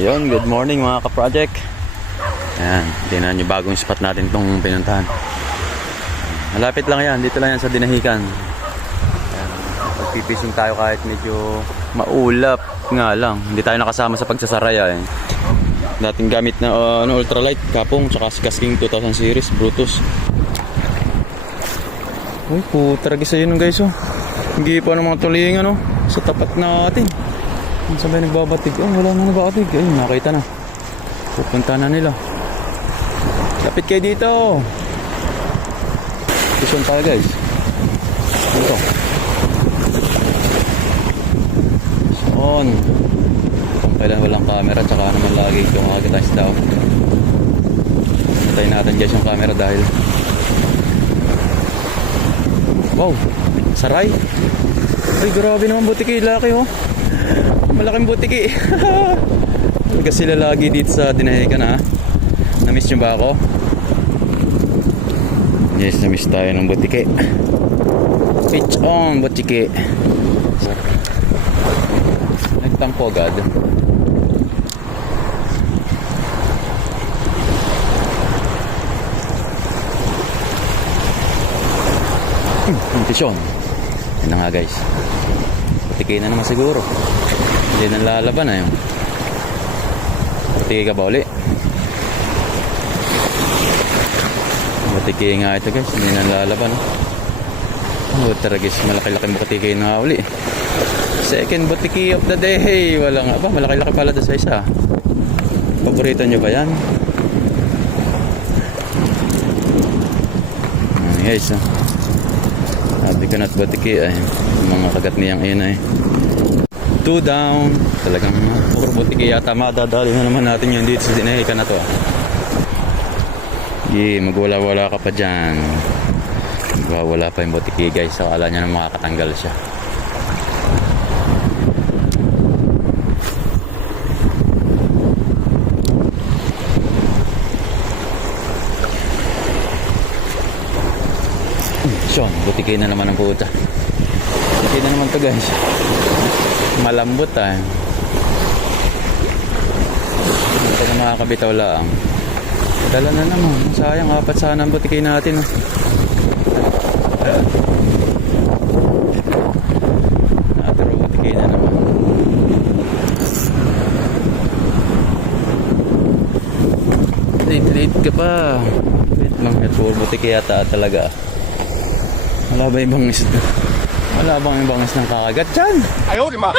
Yun, good morning mga ka-project. Ayan, tingnan nyo bagong spot natin itong pinuntahan. Malapit lang yan, dito lang yan sa Dinahican. Ayan, pagpipising tayo kahit medyo maulap nga lang. Hindi tayo nakasama sa pagsasaraya eh. Dating gamit na ultralight, kapong, tsaka si Kasking 2000 series, Brutus. Uy, putragis yun guys oh. Hindi pa ng mga tulingan oh, sa tapat natin. Sabay nagbabatig. Oh, wala na nagbabatig. Ayun, nakita na. Pupunta na nila. Lapit kayo dito. Ison tayo guys. Dito. On. Kung kailan walang camera, tsaka naman lagi ito makakita sa tao. Natayin natin guys yung camera dahil wow, saray. Ay, grabe naman butiki. Laki oh. Malaking butiki. Talaga sila lagi dito sa Dinahican ha. Na-miss nyo ba ako? Yes, na-miss tayo ng butiki. It's on butiki. Nagtampo agad. Impresyon. Yan na nga guys. Butiki na naman siguro. Hindi na lalaban na yun. Butiki ka ba uli? Butiki nga ito guys. Hindi na lalaban. Oh, taragis. Malaki-laki butiki na uli. Second butiki of the day. Wala nga ba? Malaki-laki pala doon sa isa. Paborito nyo ba yan? Guys sabi ko na't butiki ay mga kagat niyang ayun ay 2 down. Talagang puro butiki yata. Madadali na naman natin yun dito sa Dinahican na to. Magwala-wala ka pa dyan. Magwawala pa yung butiki guys. Akala niya na makakatanggal siya. Sean, butiki na naman ang puta. Butiki na naman to guys. Malambot ah. Ito na makakabitaw lang. Dala na naman. Sayang, apat sana ang butiki natin oh. Nataro butiki na naman. Late ka pa. Wait lang, ito butiki yata talaga. Wala ba ibang isda? Wala bang ibang isda ng kakagat dyan? Ayaw, di ma!